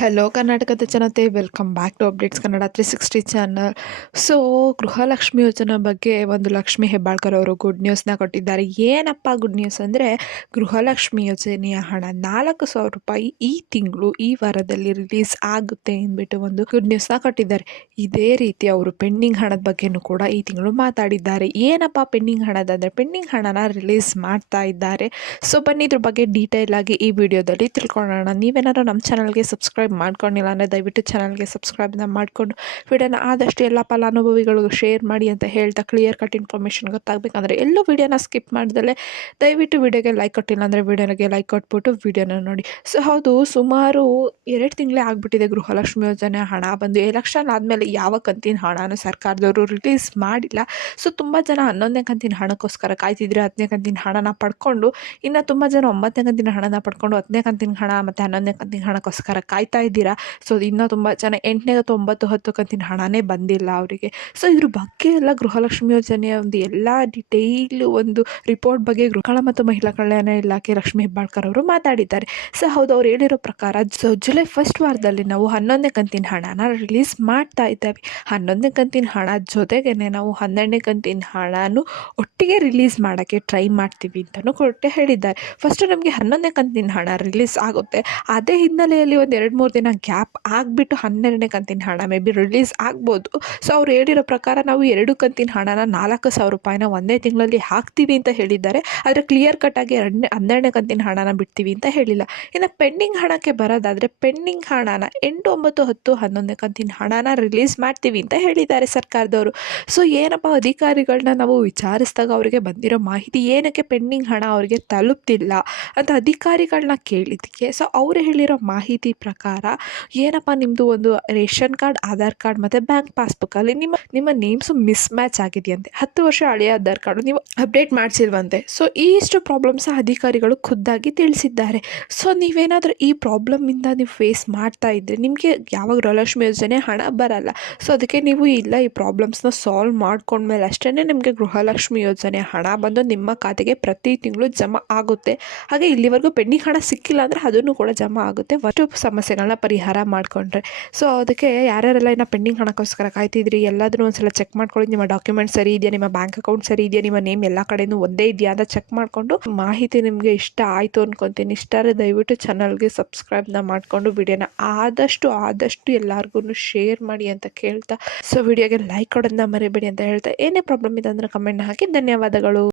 Hello ಕರ್ನಾಟಕದ ಜನತೆ, welcome back to updates Kannada 360 channel. So Gruhalakshmi ಯೋಜನೆ ಬಗ್ಗೆ ಒಂದು ಲಕ್ಷ್ಮಿ ಹೆಬ್ಬಾಳ್ಕರ್ ಅವರು ಗುಡ್ ನ್ಯೂಸ್ನ ಕೊಟ್ಟಿದ್ದಾರೆ. ಏನಪ್ಪ ಗುಡ್ ನ್ಯೂಸ್ ಅಂದರೆ, ಗೃಹಲಕ್ಷ್ಮಿ ಯೋಜನೆಯ ಹಣ 4,000 ರೂಪಾಯಿ ಈ ತಿಂಗಳು ಈ ವಾರದಲ್ಲಿ ರಿಲೀಸ್ ಆಗುತ್ತೆ ಅಂದ್ಬಿಟ್ಟು ಒಂದು ಗುಡ್ ನ್ಯೂಸ್ನ ಕೊಟ್ಟಿದ್ದಾರೆ. ಇದೇ ರೀತಿ ಅವರು ಪೆಂಡಿಂಗ್ ಹಣದ ಬಗ್ಗೆನೂ ಕೂಡ ಈ ತಿಂಗಳು ಮಾತಾಡಿದ್ದಾರೆ. ಏನಪ್ಪ ಪೆಂಡಿಂಗ್ ಹಣದಂದರೆ, ಪೆಂಡಿಂಗ್ ಹಣನ ರಿಲೀಸ್ ಮಾಡ್ತಾ ಇದ್ದಾರೆ. ಸೊ ಬನ್ನಿ ಇದ್ರ ಬಗ್ಗೆ ಡೀಟೇಲ್ ಆಗಿ ಈ ವಿಡಿಯೋದಲ್ಲಿ ತಿಳ್ಕೊಳ್ಳೋಣ. ನೀವೇನಾದ್ರು ನಮ್ಮ ಚಾನಲ್ಗೆ ಸಬ್ಸ್ಕ್ರೈಬ್ ಮಾಡ್ಕೊಂಡಿಲ್ಲ ಅಂದರೆ ದಯವಿಟ್ಟು ಚಾನಲ್ಗೆ ಸಬ್ಸ್ಕ್ರೈಬ್ನ ಮಾಡಿಕೊಂಡು ವಿಡಿಯೋನ ಆದಷ್ಟು ಎಲ್ಲ ಫಲಾನುಭವಿಗಳಿಗೂ ಶೇರ್ ಮಾಡಿ ಅಂತ ಹೇಳ್ತಾ, ಕ್ಲಿಯರ್ ಕಟ್ ಇನ್ಫಾರ್ಮೇಷನ್ ಗೊತ್ತಾಗಬೇಕಂದ್ರೆ ಎಲ್ಲೂ ವಿಡಿಯೋನ ಸ್ಕಿಪ್ ಮಾಡ್ದಲೆ ದಯವಿಟ್ಟು ವಿಡಿಯೋಗೆ ಲೈಕ್ ಕೊಟ್ಟಿಲ್ಲ ಅಂದರೆ ವಿಡಿಯೋಗೆ ಲೈಕ್ ಕೊಟ್ಬಿಟ್ಟು ವಿಡಿಯೋನ ನೋಡಿ. ಸೊ ಹೌದು, ಸುಮಾರು 2 ತಿಂಗಳೇ ಆಗಿಬಿಟ್ಟಿದೆ ಗೃಹಲಕ್ಷ್ಮಿ ಯೋಜನೆ ಹಣ ಬಂದು. ಎಲೆಕ್ಷನ್ ಆದಮೇಲೆ ಯಾವ ಕಂತಿನ ಹಣನೂ ಸರ್ಕಾರದವರು ರಿಲೀಸ್ ಮಾಡಿಲ್ಲ. ಸೊ ತುಂಬ ಜನ 11ನೇ ಕಂತಿನ ಹಣಕ್ಕೋಸ್ಕರ ಕಾಯ್ತಿದ್ರೆ 10ನೇ ಕಂತಿನ ಹಣನ ಪಡ್ಕೊಂಡು, ಇನ್ನು ತುಂಬ ಜನ 9ನೇ ಕಂತಿನ ಹಣನ ಪಡ್ಕೊಂಡು 10ನೇ ಕಂತಿನ ಹಣ ಮತ್ತು 11ನೇ ಕಂತಿನ ಹಣಕ್ಕೋಸ್ಕರ ಕಾಯ್ತಾ ಇದ್ದೀರಾ. ಸೊ ಇನ್ನೂ ತುಂಬ ಜನ 8ನೇ 9 10 ಕಂತಿನ ಹಣನೇ ಬಂದಿಲ್ಲ ಅವರಿಗೆ. ಸೊ ಇದ್ರ ಬಗ್ಗೆ ಎಲ್ಲ ಗೃಹಲಕ್ಷ್ಮಿ ಯೋಜನೆಯ ಒಂದು ಎಲ್ಲ ಡಿಟೇಲ್ ಒಂದು ರಿಪೋರ್ಟ್ ಬಗ್ಗೆ ಗೃಹ ಮತ್ತು ಮಹಿಳಾ ಕಲ್ಯಾಣ ಇಲಾಖೆ ಲಕ್ಷ್ಮಿ ಹೆಬ್ಬಾಳ್ಕರ್ ಅವರು ಮಾತಾಡಿದ್ದಾರೆ. ಸೊ ಹೌದು, ಅವ್ರು ಹೇಳಿರೋ ಪ್ರಕಾರ ಜುಲೈ ಫಸ್ಟ್ ವಾರದಲ್ಲಿ ನಾವು 11ನೇ ಕಂತಿನ ಹಣನ ರಿಲೀಸ್ ಮಾಡ್ತಾ ಇದ್ದೇವೆ. 11ನೇ ಕಂತಿನ ಹಣ ಜೊತೆಗೇನೆ ನಾವು 12ನೇ ಕಂತಿನ ಹಣನೂ ಒಟ್ಟಿಗೆ ರಿಲೀಸ್ ಮಾಡೋಕ್ಕೆ ಟ್ರೈ ಮಾಡ್ತೀವಿ ಅಂತಲೂ ಕೊಟ್ಟೆ ಹೇಳಿದ್ದಾರೆ. ಫಸ್ಟು ನಮಗೆ 11ನೇ ಕಂತಿನ ಹಣ ರಿಲೀಸ್ ಆಗುತ್ತೆ. ಅದೇ ಹಿನ್ನೆಲೆಯಲ್ಲಿ ಒಂದು 2-3 ದಿನ ಗ್ಯಾಪ್ ಆಗಿಬಿಟ್ಟು 12ನೇ ಕಂತಿನ ಹಣ ಮೇ ಬಿ ರಿಲೀಸ್ ಆಗ್ಬೋದು. ಸೊ ಅವ್ರು ಹೇಳಿರೋ ಪ್ರಕಾರ ನಾವು 2 ಕಂತಿನ ಹಣನ 4,000 ರೂಪಾಯಿನ ಒಂದೇ ತಿಂಗಳಲ್ಲಿ ಹಾಕ್ತೀವಿ ಅಂತ ಹೇಳಿದ್ದಾರೆ. ಆದರೆ ಕ್ಲಿಯರ್ ಕಟ್ಟಾಗಿ 12ನೇ ಕಂತಿನ ಹಣನ ಬಿಡ್ತೀವಿ ಅಂತ ಹೇಳಿಲ್ಲ. ಇನ್ನು ಪೆಂಡಿಂಗ್ ಹಣಕ್ಕೆ ಬರೋದಾದರೆ, ಪೆಂಡಿಂಗ್ ಹಣನ 8, 9, 10, 11ನೇ ಕಂತಿನ ಹಣನ ರಿಲೀಸ್ ಮಾಡ್ತೀವಿ ಅಂತ ಹೇಳಿದ್ದಾರೆ ಸರ್ಕಾರದವರು. ಸೊ ಏನಪ್ಪ, ಅಧಿಕಾರಿಗಳನ್ನ ನಾವು ವಿಚಾರಿಸಿದಾಗ ಅವರಿಗೆ ಬಂದಿರೋ ಮಾಹಿತಿ ಏನಕ್ಕೆ ಪೆಂಡಿಂಗ್ ಹಣ ಅವರಿಗೆ ತಲುಪ್ತಿಲ್ಲ ಅಂತ ಅಧಿಕಾರಿಗಳನ್ನ ಕೇಳಿದ್ದಕ್ಕೆ, ಸೊ ಅವರು ಹೇಳಿರೋ ಮಾಹಿತಿ ಪ್ರಕಾರ ಏನಪ್ಪ, ನಿಮ್ಮದು ಒಂದು ರೇಷನ್ ಕಾರ್ಡ್, ಆಧಾರ್ ಕಾರ್ಡ್ ಮತ್ತು ಬ್ಯಾಂಕ್ ಪಾಸ್ಬುಕ್ಕಲ್ಲಿ ನಿಮ್ಮ ನೇಮ್ಸು ಮಿಸ್ ಮ್ಯಾಚ್ ಆಗಿದೆಯಂತೆ. 10 ವರ್ಷ ಹಳೆಯ ಆಧಾರ್ ಕಾರ್ಡು ನೀವು ಅಪ್ಡೇಟ್ ಮಾಡಿಸಿಲ್ವಂತೆ. ಸೊ ಇಷ್ಟು ಪ್ರಾಬ್ಲಮ್ಸ್ ಅಧಿಕಾರಿಗಳು ಖುದ್ದಾಗಿ ತಿಳಿಸಿದ್ದಾರೆ. ಸೊ ನೀವೇನಾದರೂ ಈ ಪ್ರಾಬ್ಲಮ್ಮಿಂದ ನೀವು ಫೇಸ್ ಮಾಡ್ತಾ ಇದ್ದರೆ ನಿಮಗೆ ಯಾವಾಗ ಗೃಹಲಕ್ಷ್ಮಿ ಯೋಜನೆ ಹಣ ಬರಲ್ಲ. ಸೊ ಅದಕ್ಕೆ ನೀವು ಇಲ್ಲ ಈ ಪ್ರಾಬ್ಲಮ್ಸ್ನ ಸಾಲ್ವ್ ಮಾಡ್ಕೊಂಡ್ಮೇಲೆ ಅಷ್ಟೇ ನಿಮಗೆ ಗೃಹಲಕ್ಷ್ಮಿ ಯೋಜನೆ ಹಣ ಬಂದು ನಿಮ್ಮ ಖಾತೆಗೆ ಪ್ರತಿ ತಿಂಗಳು ಜಮಾ ಆಗುತ್ತೆ. ಹಾಗೆ ಇಲ್ಲಿವರೆಗೂ ಪೆಂಡಿಂಗ್ ಹಣ ಸಿಕ್ಕಿಲ್ಲ ಅಂದರೆ ಅದನ್ನು ಕೂಡ ಜಮಾ ಆಗುತ್ತೆ, ಒಟ್ಟು ಸಮಸ್ಯೆಗಳನ್ನ ಪರಿಹಾರ ಮಾಡಿಕೊಂಡ್ರೆ. ಸೊ ಅದಕ್ಕೆ ಯಾರ್ಯಾರೆಲ್ಲ ಇನ್ನು ಪೆಂಡಿಂಗ್ ಹಣಕ್ಕೋಸ್ಕರ ಕಾಯ್ತಿದ್ರಿ, ಎಲ್ಲಾದರೂ ಒಂದ್ಸಲ ಚೆಕ್ ಮಾಡ್ಕೊಳ್ಳಿ. ನಿಮ್ಮ ಡಾಕ್ಯುಮೆಂಟ್ ಸರಿ ಇದೆಯಾ, ನಿಮ್ಮ ಬ್ಯಾಂಕ್ ಅಕೌಂಟ್ ಸರಿ ಇದೆಯಾ, ನಿಮ್ಮ ನೇಮ್ ಎಲ್ಲ ಕಡೆಯೂ ಒಂದೇ ಇದೆಯಾ ಅಂತ ಚೆಕ್ ಮಾಡಿಕೊಂಡು, ಮಾಹಿತಿ ನಿಮಗೆ ಇಷ್ಟ ಆಯಿತು ಅಂದ್ಕೊತೀನಿ. ಇಷ್ಟಾರೆ ದಯವಿಟ್ಟು ಚಾನಲ್ಗೆ ಸಬ್ಸ್ಕ್ರೈಬ್ನ ಮಾಡಿಕೊಂಡು ವಿಡಿಯೋನ ಆದಷ್ಟು ಎಲ್ಲರಿಗೂ ಶೇರ್ ಮಾಡಿ ಅಂತ ಕೇಳ್ತಾ, ಸೊ ವಿಡಿಯೋಗೆ ಲೈಕ್ ಕೊಡೋದನ್ನ ಮರಿಬೇಡಿ ಅಂತ ಹೇಳ್ತಾ, ಏನೇ ಪ್ರಾಬ್ಲಮ್ ಇದೆ ಅಂದರೆ ಕಮೆಂಟ್ನ ಹಾಕಿ. ಧನ್ಯವಾದಗಳು.